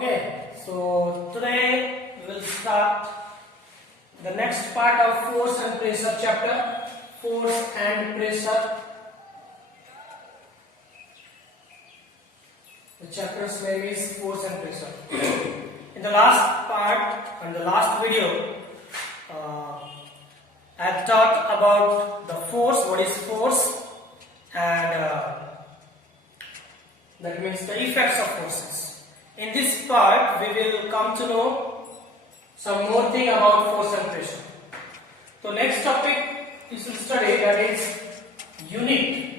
Okay, so today we will start the next part of force and pressure chapter, force and pressure. The chapter's name is force and pressure. In the last part and the last video, I have talked about the force, what is force, and that means the effects of forces. In this part, we will come to know some more thing about force and pressure. So next topic is to study, that is unit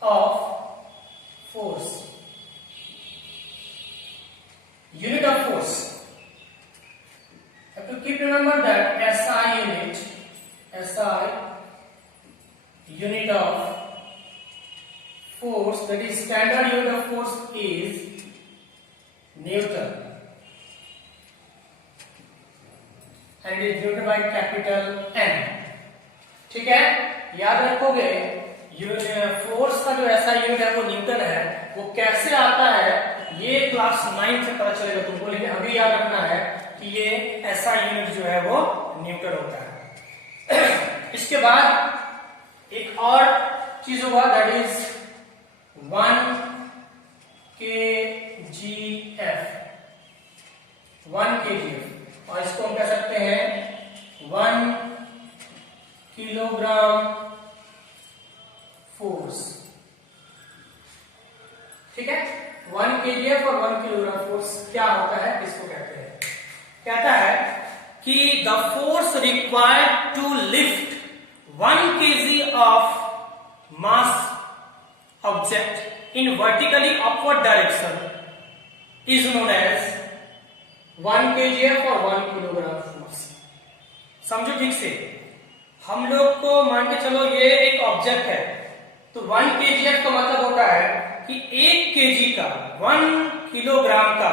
of force. Unit of force. Have to keep remember that SI unit of force, that is standard unit of force is Newton, and it is denoted by capital N. ठीक है, याद रखोगे force का जो ऐसा unit है वो Newton है, वो कैसे आता है ये क्लास 9 से पता चलेगा तुमको, लेकिन अभी याद रखना है कि ये ऐसा यूनिट जो है वो न्यूटन होता है। इसके बाद एक और चीज होगा, दैट इज 1 kgf, 1 kgf, और इसको हम कह सकते हैं 1 किलोग्राम फोर्स। ठीक है, 1 kgf और 1 किलोग्राम फोर्स क्या होता है, इसको कहते हैं, कहता है कि the force required to lift 1 kg of mass object in vertically upward direction is known as 1 kgf or 1 kilogram force। समझो ठीक से, हम लोग को मान के चलो ये एक ऑब्जेक्ट है, तो 1 kgf का मतलब होता है कि 1 kg का 1 किलोग्राम का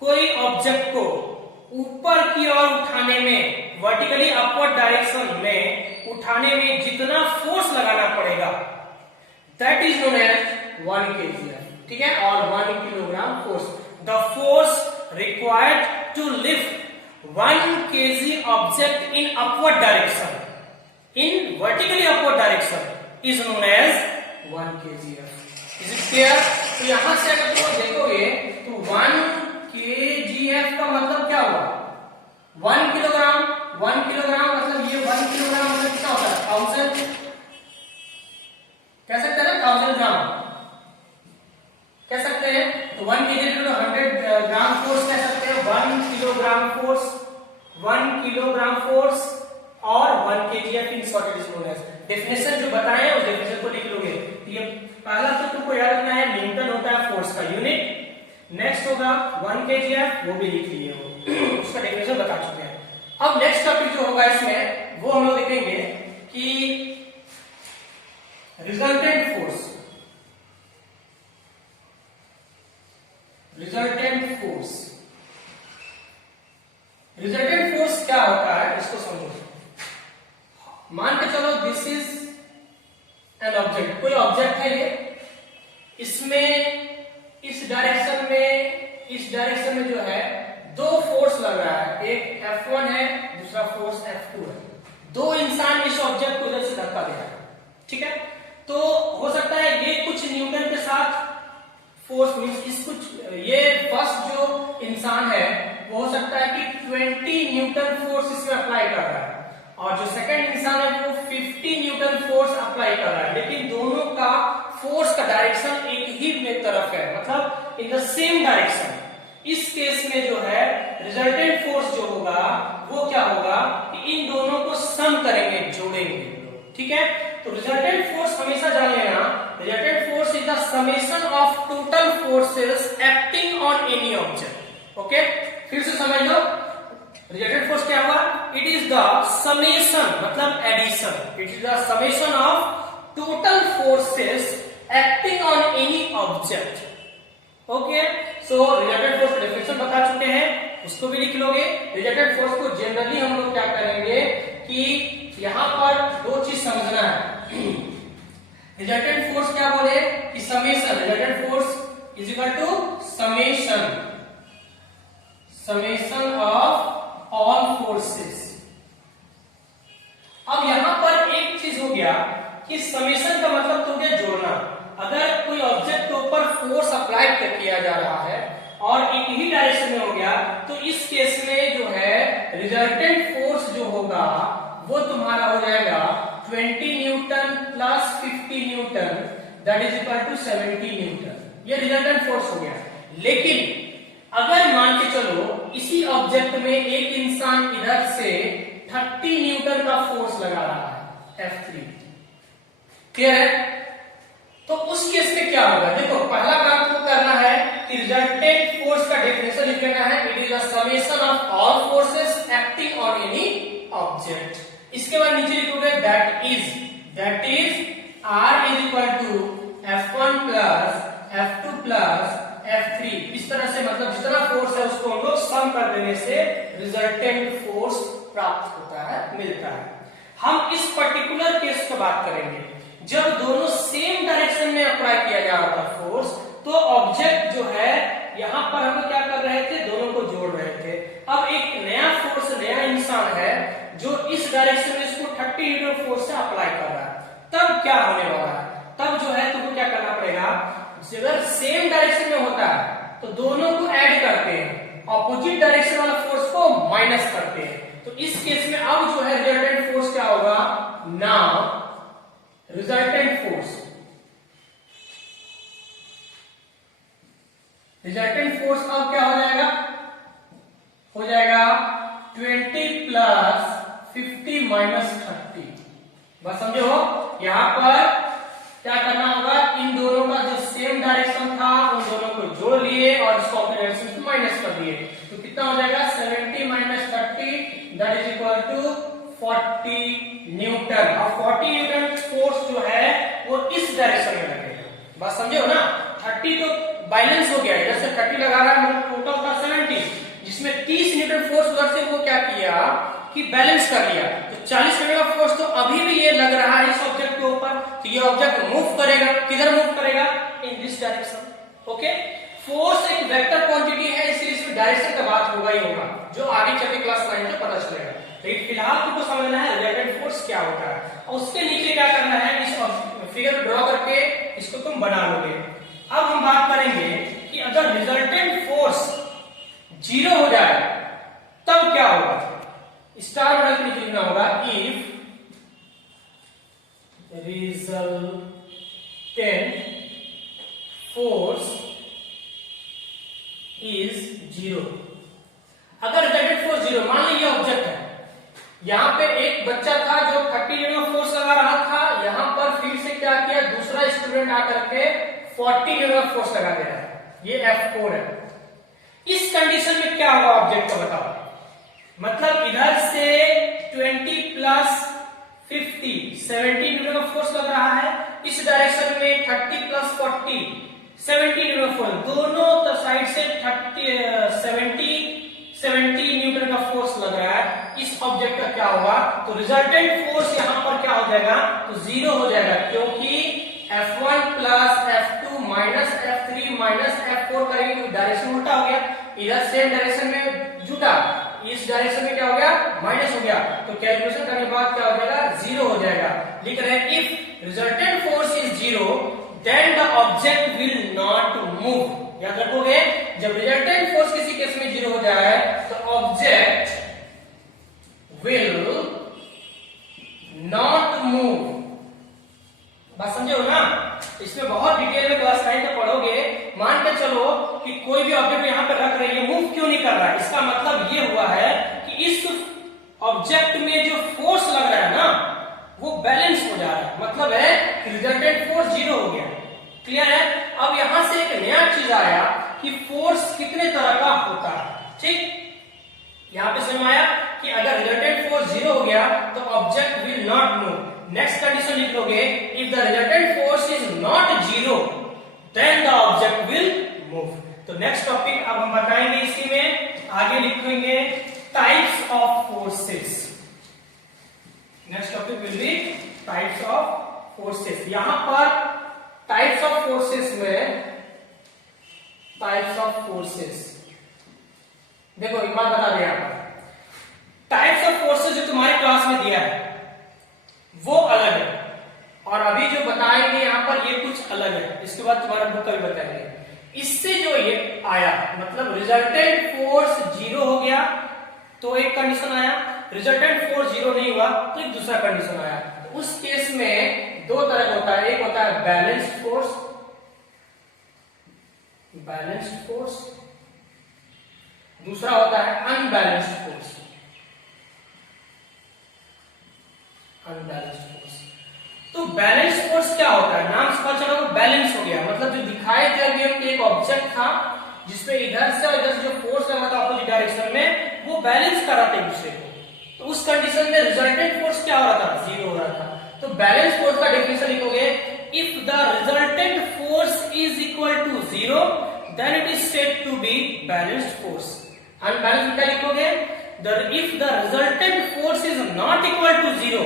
कोई ऑब्जेक्ट को ऊपर की ओर उठाने में, वर्टिकली अपवर्ड डायरेक्शन में उठाने में जितना फोर्स लगाना पड़ेगा, that is known as 1 kgf। ठीक है, और 1 kilogram force, the force required to lift 1 kg object in upward direction, in vertically upward direction is known as 1 kgf। is it clear? तो यहां से अगर तुम देखोगे तो 1 kgf का मतलब क्या हुआ, 1 किलोग्राम, 1 किलोग्राम मतलब ये 1 किलोग्राम मतलब क्या होता है, 1000 कह सकते हैं ना, 1000 ग्राम कह सकते हैं, तो 1 kg को 100 ग्राम फोर्स कह सकते हैं, 1 किलोग्राम फोर्स, 1 किलोग्राम फोर्स और 1 kgf in short is known as. Definition जो बताए हैं उस डेफिनेशन को लिख लोगे। ये पहला तो तुमको याद रखना है, न्यूटन होता है फोर्स का यूनिट, नेक्स्ट होगा 1 kgf, वो भी लिख लिए हो, उसका डेफिनेशन बता चुके हैं। अब नेक्स्ट टॉपिक जो होगा इसमें वो हम लोग देखेंगे कि resultant force. Resultant force, resultant force क्या होता है इसको समझो। मान के चलो दिस इज एन ऑब्जेक्ट, कोई ऑब्जेक्ट है ये, इसमें इस डायरेक्शन में जो है दो फोर्स लग रहा है, एक F1 है, दूसरा फोर्स F2 है, दो इंसान इस ऑब्जेक्ट को इधर से धक्का दे रहा है। ठीक है, तो हो सकता है ये कुछ न्यूटन के साथ फोर्स मींस इस कुछ, ये फर्स्ट जो इंसान है वो हो सकता है कि 20 न्यूटन फोर्स इसमें अप्लाई कर रहा है, और जो सेकंड इंसान है वो 50 न्यूटन फोर्स अप्लाई कर रहा है, लेकिन दोनों का फोर्स का डायरेक्शन एक ही तरफ है, मतलब इन द सेम डायरेक्शन। इस केस में जो है रिजल्टेंट फोर्स जो होगा वो क्या होगा कि इन दोनों को सम करेंगे, जोड़ेंगे। ठीक है, तो रिजल्टेंट फोर्स हमेशा जान लेना, resultant force is the summation of total forces acting on any object. Okay, फिर से समझ लो, रिजल्टेंट फोर्स क्या हुआ, इट इज द समेशन मतलब addition, it is the summation of total forces acting on any object. Okay, so resultant force definition बता चुके हैं, उसको भी लिख लोगे। रिजल्टेंट फोर्स को जनरली हम लोग क्या करेंगे कि यहां पर दो चीज समझना है। रिजल्टेंट फोर्स क्या बोले कि summation, resultant force is equal to summation of all forces. अब यहां पर एक चीज हो गया कि समेशन का मतलब तो गया जोड़ना। अगर कोई ऑब्जेक्ट के ऊपर फोर्स अप्लाई किया जा रहा है और एक ही डायरेक्शन में हो गया, तो इस केस में जो है रिजल्टेंट फोर्स जो होगा वो तुम्हारा हो जाएगा 20 newton plus 50 newton, that is equal to 70 newton. ये रिजल्टेंट फोर्स हो गया। लेकिन अगर मान के चलो इसी ऑब्जेक्ट में एक इंसान इधर से 30 न्यूटन का फोर्स लगा रहा है, F3, क्लियर है? तो उस केस में क्या होगा? देखो पहला काम तो करना है कि रिजल्टेंट फोर्स का डेफिनेशन लिख लेना है। It is the summation of all forces acting on any object. इसके बाद नीचे लिखोगे that is R is equal to F1 plus F2 plus F3। इस तरह से मतलब जितना फोर्स है उसको हम लोग सम कर देने से रिजल्टेंट फोर्स प्राप्त होता है, मिलता है। हम इस पर्टिकुलर केस की बात करेंगे जब दोनों सेम डायरेक्शन में अप्लाई किया जा रहा था फोर्स, तो ऑब्जेक्ट जो है यहां पर हम क्या कर रहे थे, दोनों को जोड़ रहे थे। अब एक नया फोर्स, नया इंसान है जो इस डायरेक्शन में इसको 30 न्यूटन फोर्स से अप्लाई कर रहा है, तब क्या होने वाला है? तब जो है तुमको क्या करना पड़ेगा, अगर सेम डायरेक्शन में होता है तो दोनों को ऐड करते हैं, ऑपोजिट डायरेक्शन वाला फोर्स को माइनस करते हैं। तो इस केस में अब जो है रिजल्टेंट फोर्स क्या होगा, नाउ रिजल्टेंट फोर्स अब क्या हो जाएगा 20 प्लस 50 माइनस 30। बस समझे हो? यहां पर क्या करना होगा, इन दोनों का जो सेम डायरेक्शन था उन दोनों को जोड़ लिए और इसको अपने डायरेक्शन से माइनस कर दिए। तो कितना हो जाएगा 70 minus 30, that is equal to 40 newton. और 40 न्यूटन फोर्स जो है वो इस डायरेक्शन में लगेगा। बात समझे हो ना? 30 तो बैलेंस हो गया, इधर से 30 लगा रहा है, मतलब टोटल था 70, जिसमें 30 न्यूटन फोर्स उधर से वो क्या किया कि बैलेंस कर लिया। तो 40 न्यूटन का फोर्स तो अभी भी ये लग रहा है इस ऑब्जेक्ट के ऊपर, तो ये ऑब्जेक्ट मूव करेगा, किधर मूव करेगा, in this direction. Okay, force एक वेक्टर क्वांटिटी है, इसलिए इसमें डायरेक्शन का बात होगा ही होगा, जो आगे चल के क्लास 9 में पता चलेगा। लेकिन फिलहाल तुमको समझना है रिजल्टेंट फोर्स क्या होता है, और उसके नीचे क्या करना है, इस फिगर ड्रॉ करके इसको तुम बना लोगे। अब हम बात करेंगे कि अगर रिजल्टेंट फोर्स 0 हो जाए तब क्या होगा। स्टार बना के लिखना होगा, इफ रिजल्टेंट फोर्स इज 0। अगर रिजल्टेंट फोर्स 0, मान लीजिए ऑब्जेक्ट है, यहां पे एक बच्चा था जो 30 न्यूटन फोर्स लगा रहा था, यहां पर फिर से क्या किया, दूसरा स्टूडेंट आकर के 40 न्यूटन फोर्स लगा दे रहा है, ये F4 है। इस कंडीशन में क्या होगा ऑब्जेक्ट का, बताओ? मतलब इधर से 20 प्लस 50 70 न्यूटन का फोर्स लग रहा है, इस डायरेक्शन में 30 प्लस 40 70 न्यूटन फोर्स, दोनों साइड से 70 न्यूटन का फोर्स लग रहा है। इस ऑब्जेक्ट का क्या होगा, तो रिजल्टेंट फोर्स यहां पर क्या हो जाएगा, तो 0 हो जाएगा, क्योंकि F1 plus F2 minus F3 minus F4 करेंगे तो डायरेक्शन उल्टा हो गया, इधर सेम डायरेक्शन में जुटा, इस डायरेक्शन में क्या हो गया, माइनस हो गया। तो कैलकुलेशन करने के बाद क्या हो जाएगा, 0 हो जाएगा। लिख रहे हैं if resultant force is 0 then the object will not move. याद रखोगे, जब रिजल्टेंट फोर्स किसी केस में 0 हो जाए तो ऑब्जेक्ट विल नॉट मूव। बात समझे हो ना? इसमें बहुत डिटेल में क्लास 9 में पढ़ोगे। मान के चलो कि कोई भी ऑब्जेक्ट यहाँ पे रख रही है, मूव क्यों नहीं कर रहा है, इसका मतलब ये हुआ है कि इस ऑब्जेक्ट में जो फोर्स लग रहा है ना वो बैलेंस हो जा रहा है, मतलब है कि रिजल्टेंट फोर्स 0 हो गया। क्लियर है? अब यहां से एक नया चीज आया कि फोर्स कितने तरह का होता है। ठीक, यहां पे समझ आया कि अगर रिजल्टेंट फोर्स 0 हो गया तो object will not move. Next condition लिख लोगे, if the resultant force is not 0 then the object will move. तो नेक्स्ट टॉपिक अब हम बताएंगे, इसी में आगे लिखेंगे types of forces. Next topic will be types of forces. यहां पर टाइप्स ऑफ फोर्सेस में टाइप्स ऑफ फोर्सेस। देखो एक बात बता दें यहाँ पर, टाइप्स ऑफ फोर्सेस जो तुम्हारे क्लास में दिया है वो अलग है, और अभी जो बताएंगे यहाँ पर ये कुछ अलग है, इसके बाद तुम्हारा बुक का भी बताएंगे। इससे जो ये आया मतलब रिजल्टेंट फोर्स जीरो हो गया तो एक कंडीशन आया, रिजल्टेंट फोर्स जीरो नहीं हुआ तो एक दूसरा कंडीशन आया। तो उस केस में दो तरह का होता है, एक होता है बैलेंस्ड फोर्स, बैलेंस्ड फोर्स, दूसरा होता है अनबैलेंस्ड फोर्स, अनबैलेंस्ड फोर्स। तो बैलेंस फोर्स क्या होता है, नाम से पता चला वो बैलेंस हो गया, मतलब जो दिखाए थे अभी हम एक ऑब्जेक्ट था जिसपे इधर से और इधर से जो फोर्स लगा था अपोजिट डायरेक्शन में, वो बैलेंस कर रहा था एक दूसरे को। तो उस कंडीशन में रिजल्टेंट फोर्स क्या हो रहा था, जीरो हो रहा था। तो बैलेंस फोर्स का डेफिनेशन लिखोगे, if the resultant force is equal to zero then it is said to be balanced force. Unbalanced क्या लिखोगे, if the resultant force is not equal to zero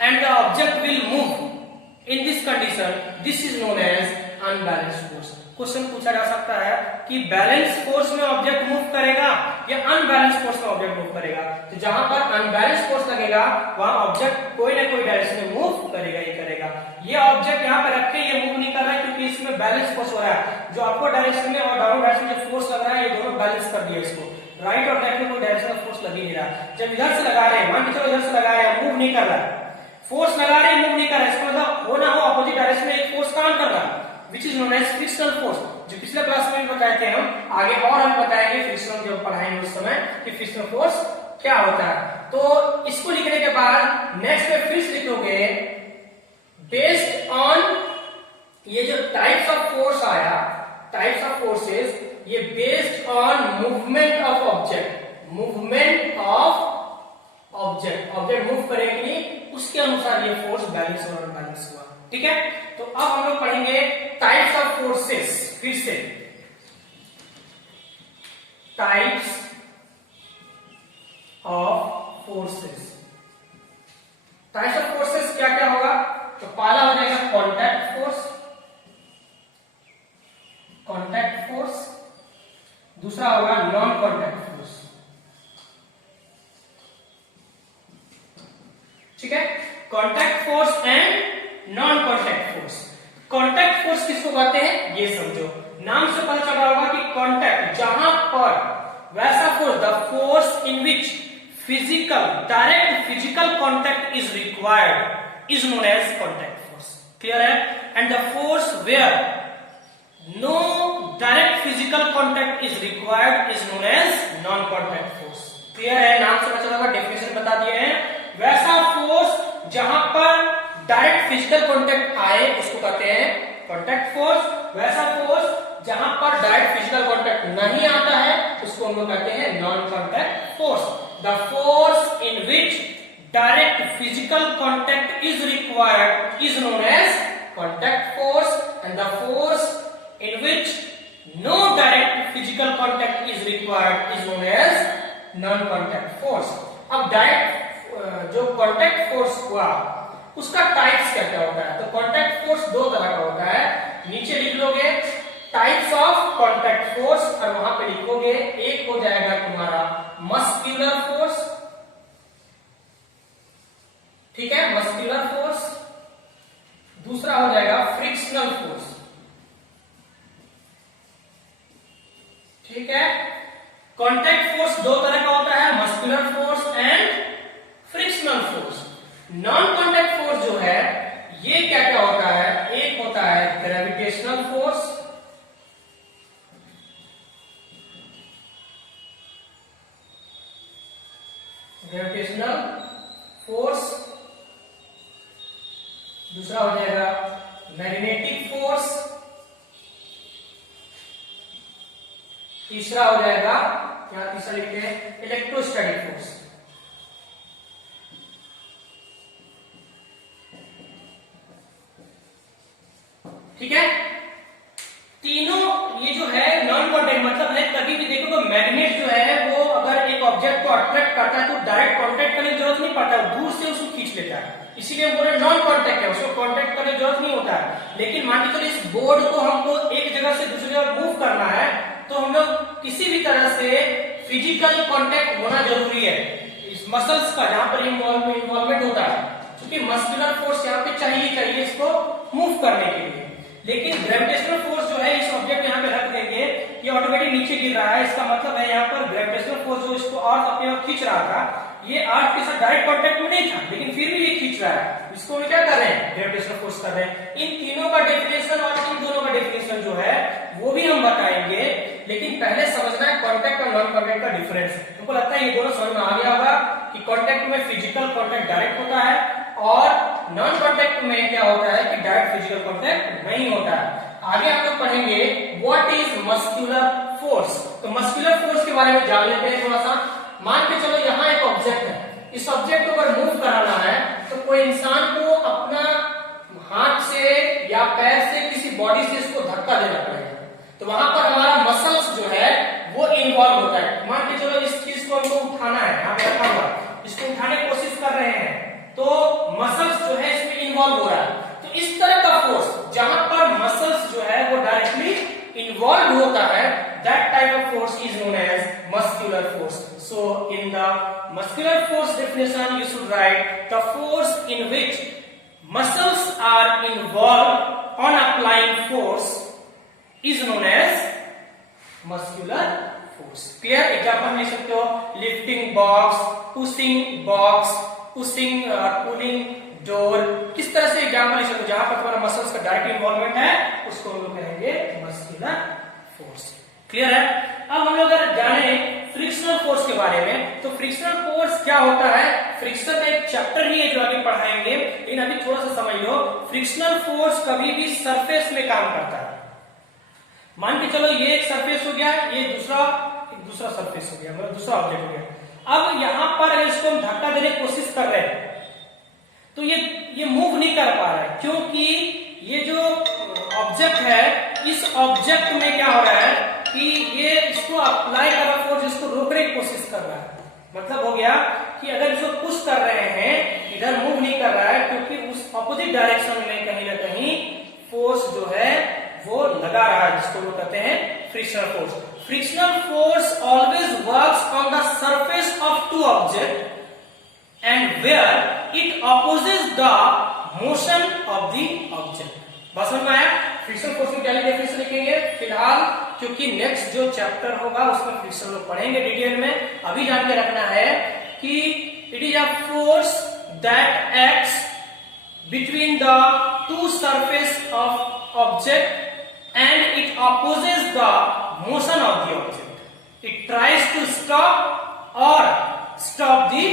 and the object will move in this condition, this is known as unbalanced force। Question पूछा जा सकता है कि balance force में object move करेगा या अनबैलेंस फोर्स में ऑब्जेक्ट मूव करेगा। तो जहां पर अनबैलेंस फोर्स लगेगा वहां ऑब्जेक्ट कोई ना कोई डायरेक्शन में मूव करेगा ही करेगा। ये ऑब्जेक्ट यहाँ पे रख के ये मूव नहीं कर रहा है क्योंकि इसमें बैलेंस फोर्स हो रहा है, जो अपवर्ड डायरेक्शन में और डाउनवर्ड डायरेक्शन में जो फोर्स लग रहा है ये दोनों बैलेंस कर दिया इसको, राइट और लेफ्ट में कोई डायरेक्शन का फोर्स लग ही नहीं रहा। जब इधर से लगा रहे हैं, मान के चलो इधर से लगा रहे हैं, मूव नहीं कर रहा है, फोर्स लगा रहे हैं मूव नहीं कर रहा है, इसका मतलब हो ना हो अपोजिट डायरेक्शन में एक फोर्स काम कर रहा है which is known as frictional force, जो पिछले क्लास में भी बताए थे हम, आगे और हम बताएंगे फ्रिक्शनल जब पढ़ाएंगे उस समय कि फ्रिक्शनल फोर्स क्या होता है। तो इसको लिखने के बाद नेक्स्ट में फिर से लिखोगे बेस्ड ऑन ये जो टाइप्स ऑफ फोर्स आया, टाइप्स ऑफ फोर्सेस, ये based on movement of object, movement of object, object move करेगी उसके अनुसार ये फोर्स बैलेंस और अनबैलेंस हुआ। ठीक है, तो अब हम लोग पढ़ेंगे टाइप्स ऑफ फोर्सेस। फिर से types of forces, types of forces क्या क्या होगा, तो पहला हो जाएगा कॉन्टैक्ट फोर्स, कॉन्टैक्ट फोर्स, दूसरा होगा नॉन कॉन्टैक्ट फोर्स। ठीक है, contact force and non contact force. Contact force किसको कहते हैं ये समझो, नाम से पता चल रहा होगा कि कॉन्टैक्ट जहां पर वैसा force, the force in which physical direct physical contact is required is known as contact force. Clear है, and the force where no direct physical contact is required is known as non contact force. Clear है, नाम से पता चला, definition बता दिए हैं, वैसा फोर्स जहां पर डायरेक्ट फिजिकल कॉन्टैक्ट आए उसको कहते हैं कॉन्टैक्ट फोर्स, वैसा फोर्स जहां पर डायरेक्ट फिजिकल कॉन्टैक्ट नहीं आता है उसको हम लोग कहते हैं non contact force. The force in which direct physical contact is required is known as contact force, and the force in which no direct physical contact is required is known as non contact force। अब direct जो contact force हुआ उसका types क्या क्या होता है, तो contact force दो तरह का होता है, नीचे लिख लोगे टाइप्स ऑफ कांटेक्ट फोर्स और वहां पे लिखोगे, एक हो जाएगा तुम्हारा मस्कुलर फोर्स, ठीक है, मस्कुलर फोर्स, दूसरा हो जाएगा फ्रिक्शनल फोर्स। ठीक है, कॉन्टैक्ट फोर्स दो तरह का होता है, muscular force and frictional force. Non contact force जो है ये क्या क्या होता है, एक होता है ग्रेविटेशनल फोर्स, ग्रेविटेशनल फोर्स, दूसरा हो जाएगा मैग्नेटिक फोर्स, तीसरा हो जाएगा, यहां तीसरा लिखते हैं इलेक्ट्रोस्टैटिक फोर्स। ठीक है, तीनों ये जो है नॉन कॉन्टैक्ट मतलब है, कभी भी देखो तो मैग्नेट जो है वो अगर एक ऑब्जेक्ट को अट्रैक्ट करता है तो डायरेक्ट कांटेक्ट करने की जरूरत नहीं पड़ता, दूर से उसको खींच लेता है, इसीलिए हम बोल रहे नॉन कॉन्टैक्ट है, उसको कांटेक्ट करने की जरूरत नहीं होता है। लेकिन मान के चलो इस बोर्ड को हमको एक जगह से दूसरी जगह मूव करना है किसी भी तरह से फिजिकल कांटेक्ट होना जरूरी है इस मसल्स का, जहां पर इन्वॉल्वमेंट होता है, क्योंकि मस्कुलर फोर्स यहाँ पे चाहिए इसको मूव करने के लिए। लेकिन ग्रेविटेशनल फोर्स जो है इस ऑब्जेक्ट यहाँ पे रख देंगे, ये ऑटोमेटिक नीचे गिर रहा है, इसका मतलब है यहाँ पर ग्रेविटेशनल फोर्स जो इसको अर्थ अपने आप खींच रहा था, ये अर्थ के साथ डायरेक्ट कांटेक्ट में नहीं था, लेकिन फिर भी ये खींच रहा है, इसको हम क्या कर रहे हैं, ग्रेविटेशनल फोर्स कर रहे हैं। इन तीनों का डेफिनेशन और इन दोनों का डेफिनेशन जो है वो भी हम बताएंगे, लेकिन पहले समझना है कांटेक्ट और नॉन कांटेक्ट का डिफरेंस। हमको लगता है ये दोनों समझ में आ गया होगा कि कांटेक्ट में फिजिकल कांटेक्ट डायरेक्ट होता है और नॉन कांटेक्ट में क्या होता है कि डायरेक्ट फिजिकल कांटेक्ट नहीं होता है। आगे हम लोग पढ़ेंगे व्हाट इज मस्कुलर फोर्स। तो मस्कुलर फोर्स के बारे में जान लेते हैं थोड़ा सा। मान के चलो यहाँ एक ऑब्जेक्ट है, इस ऑब्जेक्ट को अगर मूव कराना है तो कोई इंसान को अपना हाथ से या पैर से किसी बॉडी से इसको धक्का देना पड़ेगा, तो वहां पर हमारा मसल्स जो है वो इन्वॉल्व होता है। मान के चलो इस चीज को हमको उठाना है, यहाँ पे रखा हुआ, इसको उठाने की कोशिश कर रहे हैं, तो मसल्स जो है इसमें इन्वॉल्व हो रहा है। तो इस तरह का फोर्स जहां पर मसल्स जो है वो डायरेक्टली इन्वॉल्व होता है, that type of force is known as muscular force. So in the muscular force definition you should write the force in which muscles are involved on applying force is known as muscular force. Clear? Example ले सकते हो, lifting box, pushing pulling door, किस तरह से example ले सकते हो जहां पर तुम्हारा मसल्स का डायरेक्ट इन्वॉल्वमेंट है, उसको हम लोग कहेंगे मस्कुलर फोर्स। क्लियर है? अब हम लोग अगर जाने फ्रिक्शनल फोर्स के बारे में, तो फ्रिक्शनल फोर्स क्या होता है, फ्रिक्शन एक चैप्टर ही है जो आगे पढ़ाएंगे, लेकिन अभी थोड़ा सा समझ लो। फ्रिक्शनल फोर्स कभी भी सरफेस में काम करता है। मान के चलो ये एक सरफेस हो गया, ये दूसरा सरफेस हो गया, मतलब दूसरा ऑब्जेक्ट हो गया। अब यहां पर अगर इसको हम धक्का देने की कोशिश कर रहे हैं तो ये मूव नहीं कर पा रहा है, क्योंकि ये जो ऑब्जेक्ट है, इस ऑब्जेक्ट में क्या हो रहा है कि ये इसको अप्लाई कर रहा फोर्स, इसको रोकने की कोशिश कर रहा है। मतलब हो गया कि अगर इसको पुश कर रहे हैं, इधर मूव नहीं कर रहा है, क्योंकि उस ऑपोजिट डायरेक्शन में कहीं ना कहीं फोर्स जो है वो लगा रहा है, जिसको वो कहते हैं frictional force. Frictional force always works on the surface of two object and where it opposes the motion of the object. बस समझ में आया? फ्रिक्शनल फोर्स में क्या डेफिनेशन लिखेंगे फिलहाल, क्योंकि नेक्स्ट जो चैप्टर होगा उसमें फ्रिक्शन लोग पढ़ेंगे डिटेल में। अभी जान के रखना है कि it is a force that acts between the two surface of object and it opposes the motion of the object. It tries to stop the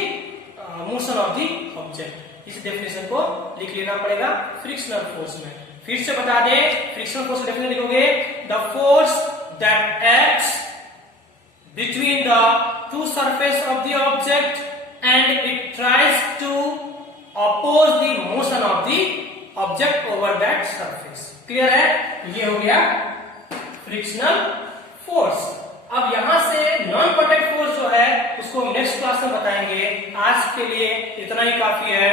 motion of the object. इस डेफिनेशन को लिख लेना पड़ेगा फ्रिक्शनल फोर्स में। फिर से बता दें, फ्रिक्शनल फोर्स डेफिनेशन लिखोगे, the force that acts between the two surface of the object and it tries to oppose the motion of the object over that surface. Clear है? ये हो गया फ्रिक्शनल फोर्स। अब यहां से नॉन कांटेक्ट फोर्स जो है उसको नेक्स्ट क्लास में बताएंगे। आज के लिए इतना ही काफी है।